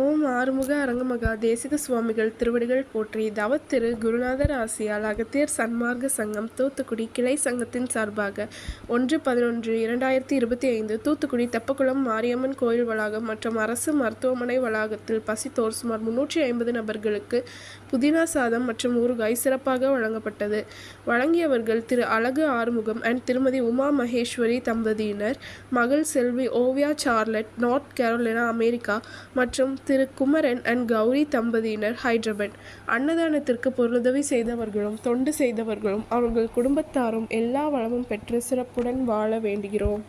ஓம் ஆறுமுக அரங்கமகா தேசிக சுவாமிகள் திருவடிகள் போற்றி. தவத்திரு குருநாதர் ஆசியால் அகத்தியர் சன்மார்க்க சங்கம் தூத்துக்குடி கிளை சங்கத்தின் சார்பாக 1/11/2025 தூத்துக்குடி தெப்பக்குளம் மாரியம்மன் கோயில் வளாகம் மற்றும் அரசு மருத்துவமனை வளாகத்தில் பசித்தோர் சுமார் 350 நபர்களுக்கு புதினா சாதம் மற்றும் ஊறுகாய் சிறப்பாக வழங்கப்பட்டது. வழங்கியவர்கள் திரு அழகு ஆறுமுகம் அண்ட் திருமதி உமா மகேஸ்வரி தம்பதியினர், மகள் Selvi Oviya Charlotte, North Carolina, America மற்றும் திரு குமரன் அண்ட் கௌரி தம்பதியினர், ஹைதராபாத். அன்னதானத்திற்கு பொருளுதவி செய்தவர்களும் தொண்டு செய்தவர்களும் அவர்கள் குடும்பத்தாரும் எல்லா வளமும் பெற்று சிறப்புடன் வாழ வேண்டுகிறோம்.